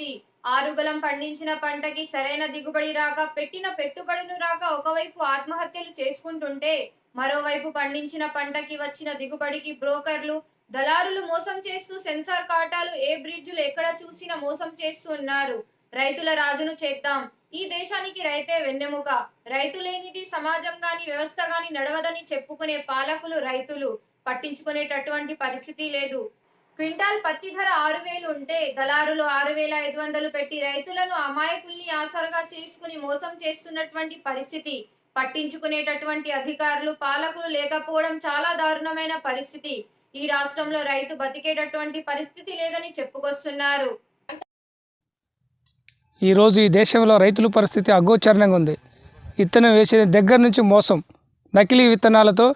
పరిస్థితి. ఆరుగలం పండించిన పంటకి సరైన దిగుబడి రాక, పెట్టిన పెట్టుబడులు రాక ఒకవైపు ఆత్మహత్యలు చేసుకుంటుంటే, మరోవైపు పండించిన పంటకి వచ్చిన దిగుబడికి బ్రోకర్లు, దళారులు మోసం చేస్తూ సెన్సార్ కాటాలు, ఏ బ్రిడ్జులు ఎక్కడ చూసినా మోసం చేస్తూ ఉన్నారు. రైతుల రాజును చేద్దాం, ఈ దేశానికి రైతే వెన్నెముక, రైతు లేనిది సమాజం గాని వ్యవస్థ గాని నడవదని చెప్పుకునే పాలకులు రైతులు పట్టించుకునేటటువంటి పరిస్థితి లేదు. క్వింటాల్ పత్తి ధర 6,000 ఉంటే దళారులు 6,500 పెట్టి రైతులను అమాయకుల్ని ఆసరగా చేసుకుని మోసం చేస్తున్నటువంటి పరిస్థితి. పట్టించుకునేటటువంటి అధికారులు పాలకులు లేకపోవడం చాలా దారుణమైన పరిస్థితి. ఈ రాష్ట్రంలో రైతు బతికేటటువంటి పరిస్థితి లేదని చెప్పుకొస్తున్నారు. ఈరోజు ఈ దేశంలో రైతుల పరిస్థితి అగోచరణంగా ఉంది. విత్తనం వేసే దగ్గర నుంచి మోసం, నకిలీ విత్తనాలతో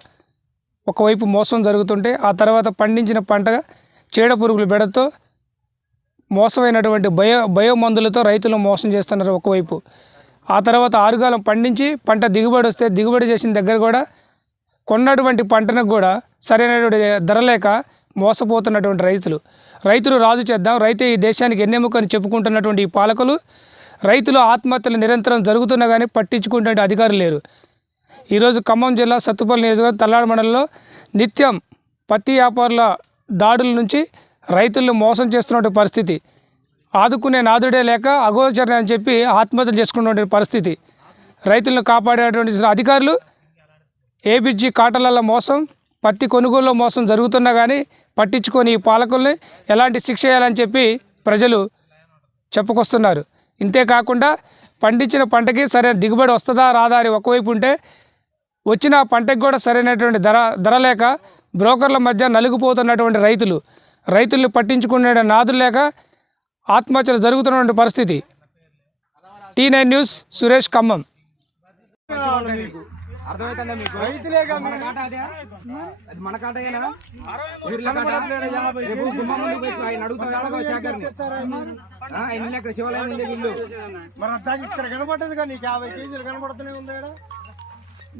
ఒకవైపు మోసం జరుగుతుంటే, ఆ తర్వాత పండించిన పంట చీడ పురుగులు బెడతో మోసమైనటువంటి బయో మందులతో రైతులు మోసం చేస్తున్నారు ఒకవైపు. ఆ తర్వాత ఆరుగాలం పండించి పంట దిగుబడి వస్తే దిగుబడి చేసిన దగ్గర కూడా కొన్నటువంటి పంటకు కూడా సరైనటువంటి ధర లేక మోసపోతున్నటువంటి రైతులు రాజు చేద్దాం, రైతే ఈ దేశానికి ఎన్నెముకని చెప్పుకుంటున్నటువంటి ఈ పాలకులు, రైతులు ఆత్మహత్యలు నిరంతరం జరుగుతున్నా కానీ పట్టించుకునే అధికారులు లేరు. ఈరోజు ఖమ్మం జిల్లా సత్తుపల్లి నియోజకవర్గం తల్లాడ మండలంలో నిత్యం పత్తి వ్యాపారుల దాడుల నుంచి రైతులను మోసం చేస్తున్న పరిస్థితి. ఆదుకునే నాదుడే లేక అగోచరణ అని చెప్పి ఆత్మహత్యలు చేసుకున్నటువంటి పరిస్థితి. రైతులను కాపాడేటువంటి అధికారులు ఏ బ్రిడ్జి కాటలలో మోసం, పత్తి కొనుగోలులో మోసం జరుగుతున్నా కానీ పట్టించుకొని ఈ పాలకుల్ని ఎలాంటి శిక్ష చేయాలని చెప్పి ప్రజలు చెప్పుకొస్తున్నారు. ఇంతేకాకుండా పండించిన పంటకి సరైన దిగుబడి వస్తుందా రాదా అని ఒకవైపు ఉంటే, వచ్చిన పంటకు కూడా సరైనటువంటి ధర లేక బ్రోకర్ల మధ్య నలిగిపోతున్నటువంటి రైతుల్ని పట్టించుకునే నాదులు లేక ఆత్మహత్యలు జరుగుతున్నటువంటి పరిస్థితి. T9 news, Suresh, Khammam.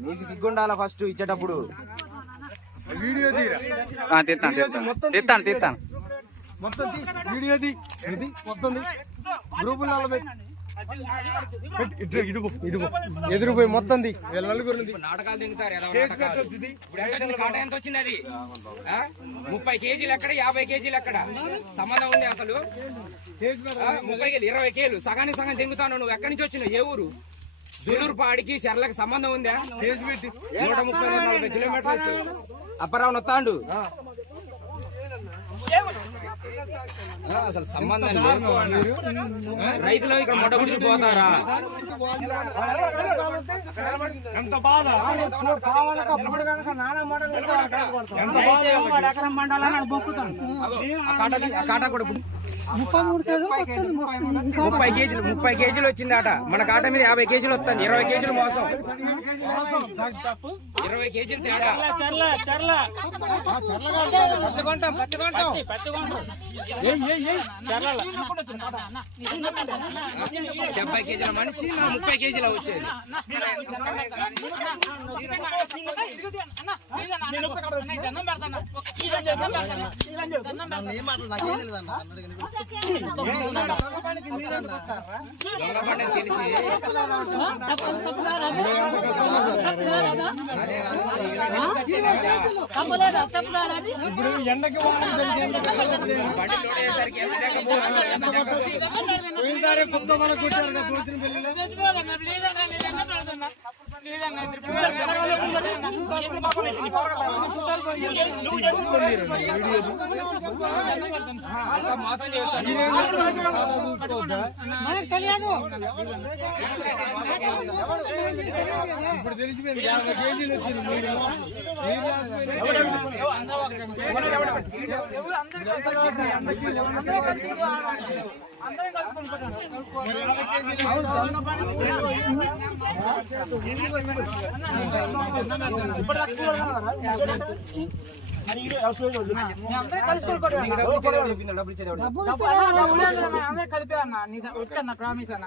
నీకు సిగ్గుండాల ఫస్ట్ ఇచ్చేటప్పుడు వీడియో తీస్తాను మొత్తం వీడియో మొత్తం గ్రూపులలో ఎదురుపోయి మొత్తం నలుగురు నాటకాలు దిగుతారు. ఎంత వచ్చింది అది? 30 కేజీలు ఎక్కడ, 50 కేజీలు ఎక్కడ? సంబంధం ఉంది అసలు? 30 కేజీలు, 20 కేజీలు సగానికి సగం దిగుతాను. నువ్వు ఎక్కడి నుంచి వచ్చినావు? ఏ ఊరు? జుల్లూరుపాడికి చర్లకు సంబంధం ఉందా? 130-140 కిలోమీటర్లు అప్పరావు నొత్తాండు. అసలు సంబంధం లేదు. రైతులు ఇక్కడ మొట్ట గురించి పోతారా? ఎంత బాధ, కాటా కూడా 30 కేజీలు వచ్చింది ఆట. మన కాట మీద 50 కేజీలు వస్తుంది. 20 కేజీలు మోసం, 20 కేజీలు తేడా. 70 కేజీల మనిషి 30 కేజీల వచ్చేది. తెలిసి ఇప్పుడు ఎండకి పోయినసారి కొత్త మన కూర్చారు దోచిన పెళ్లిలో ఇప్పుడు తెలిసిపోయింది 50 కేజీలు వచ్చింది. కలిపే అన్న వచ్చా ప్రామిస్ అన్న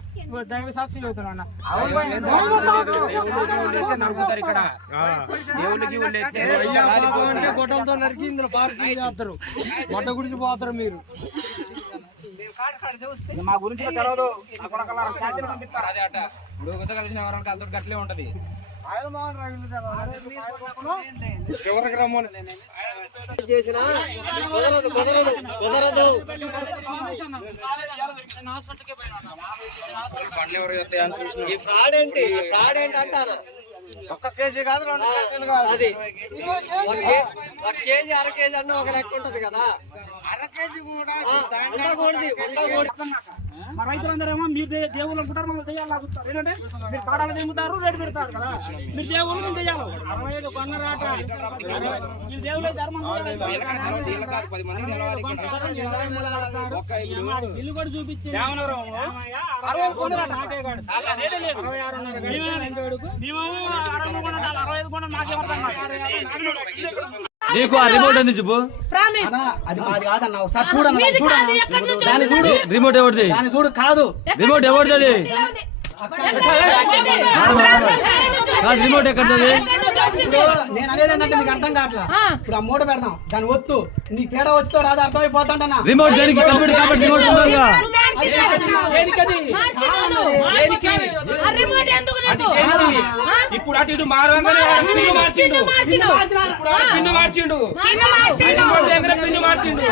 దైవ సాక్షి చదువుతున్నా గొడ్డలతో నరికి ఇందులో పార్కింగ్ చేస్తారు. గొడ్డ గుడిచి పోతారు మీరు. మా గురించి తెలవదు నా కొడకల్లారా శాంతిని పంపిస్తారు. అదే అట ఇప్పుడు కొత్త కలిసిన ఎవరికి అంత గట్లే ఉంటది. చివరికి రమ్మని పండ్లు ఎవరు వస్తాయని చూసిన ఒక్క కేజీ కాదు 2 కేజీలు కాదు. అది 1 కేజీ 1/2 కేజీ అన్న ఒక లెక్క ఉంటది కదా. 1/2 కేజీ కూడా మా రైతులందరేమో మీరు దేవుళ్ళు అనుకుంటారు, మమ్మల్ని దెయ్యాలు లాగుతారు. ఏంటంటే మీరు కాడాలు దింగుతారు, రేటు పెడతారు కదా. మీరు దేవుళ్ళు మేము దెయ్యాలు. 65 కొన్నరాట మీరు దేవుళ్ళే ధర్మం కాదు 10 మంది ఇల్లు కూడా చూపించి 60 కొన్నరాట. అదేదే లేదు 65 కొన్న నాకేమర్థం కాదు. నీకు ఆ రిమోట్ ఎందుకు చెప్పు? అది మాది కాదన్న, ఒకసారి చూడన్న. రిమోట్ ఎవరిది? చూడు కాదు రిమోట్ ఎవరిది? రిమోట్ ఎక్కడిది? నేను అనేది ఏంటంటే మీకు అర్థం కావట్లా. ఇప్పుడు ఆ మూట పెడదాం, దాని ఒత్తు నీ తేడా వచ్చితో రాదు అర్థమైపోతాంటన్నా. రిమోట్ దేనికి? కంప్యూటర్ కాబట్టి రిమోట్ ఉంటుందిగా. ఇప్పుడు అటు ఇటు మారగానే పిన్ను మార్చిండు. పిన్ను మార్చిండు. పిన్ను మార్చిండు.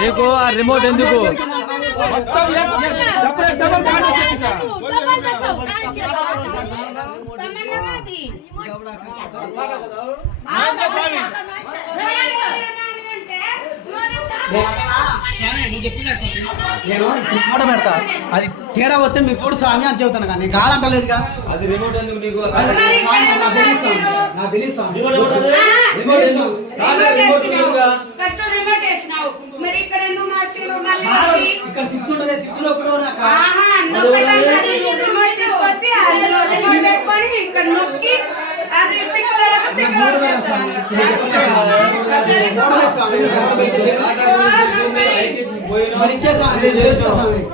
నీకు ఆ రిమోట్ ఎందుకు? నేను మూట పెడతా, అది తేడా వస్తే మీరు చూడు స్వామి అని చెబుతాను. కానీ నేను కాదంటలేదుగా. అది రిమోట్ ఎందుకు నీకు? నాకు తెలియదు స్వామి. ఇక్కడ స్విచ్ ఉంటుంది, స్విచ్ లో కూడా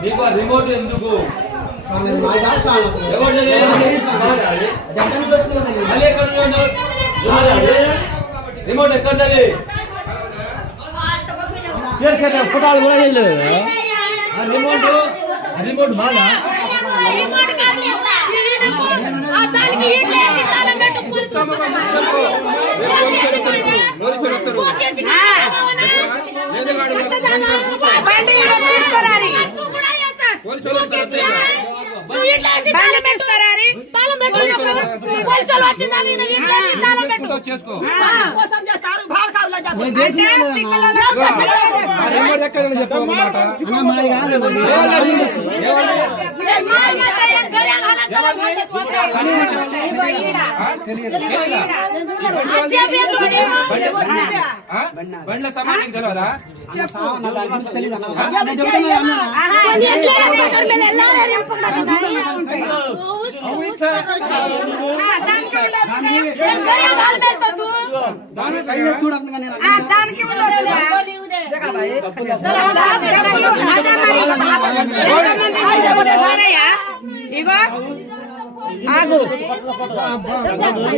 నీకు ఆ రిమోట్ ఎందుకు? రిమోట్ ఎక్కడది? ఫోటాలు కూడా చేయలేదు. రిమోట్ బాగా బండ్ల సమానం తెలియదా? ఇగో ఆగు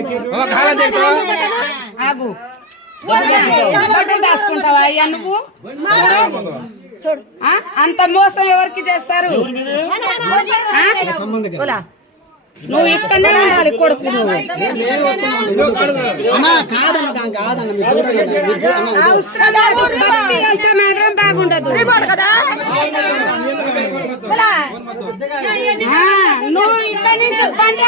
ఆగు దాచుకుంటావా అయ్యా నువ్వు? అంత మోసం ఎవరికి చేస్తారు? నువ్వు ఇక్కడనే ఉండాలి కొడుకు. నువ్వు అవసరం లేదు, భక్తి అంతా మాత్రం బాగుండదు కదా. నువ్వు ఇక్కడ నుంచి పంట